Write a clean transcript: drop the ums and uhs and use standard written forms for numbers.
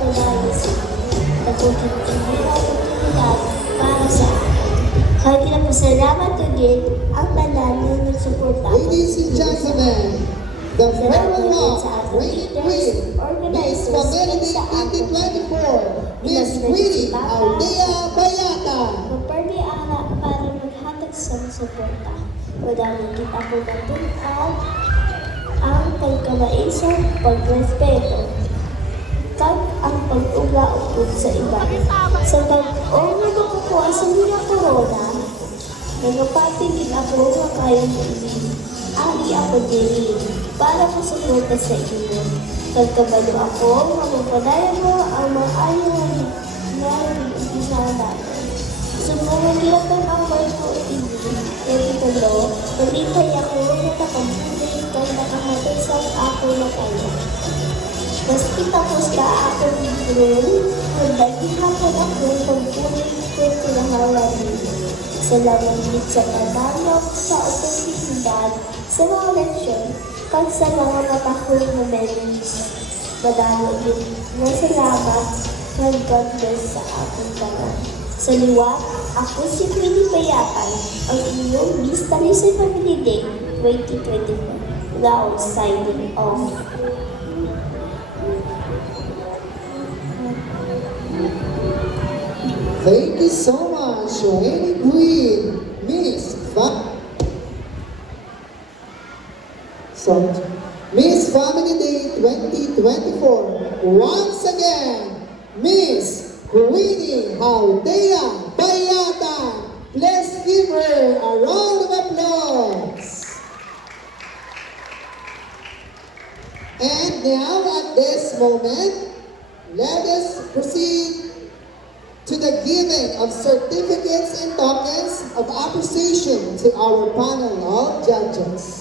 pagdalo sa nagpupintindihan oportunidad para sa akin. Kaya pinapasalamat ulit ang tanan na nagsuporta. Ladies and gentlemen, the Salamat ulit runner-up sa ating reigning leaders, queen, Miss organizers, Family at sa ating 2024, Miss Queenie Aldea Bayata. magpardiala para maghatag sa suporta. Madaming kita po natutunan ang pagkamaisang pagrespeto kag ang pag-ugla-ugod sa iba. Sa pag-ungod ko po sa mga corona, nagapatigil ako nga kayo ini. Ali ako diri para masuporta sa inyo. Pagkabalo ako, mamapadayan mo ang mga ayaw na nag-iisahan natin. Sumumaglapan ang may po ini. Epitulo, palitay ako na nakabuhay kay nakahatag sa ako na kayo. Maski tapos na ako libro, nagdagihan ko ako pagpunin ko tinahalan ninyo. Salamat din sa pagdalok sa oportunidad sa mga leksyon kag sa mga matahong na memories. Madalo din na salamat kag God bless sa aking kanan. Sa liwa, ako si Queenie Bayatan, ang inyong Miss Talisay Family Day 2024. Now, signing off. Thank you so much, reigning queen, Miss Miss Family Day 2024. Once again, Miss Queenie Aldea Bayata. Let's give her a round of applause. And now, at this moment, let us proceed to the giving of certificates and tokens of appreciation to our panel of judges.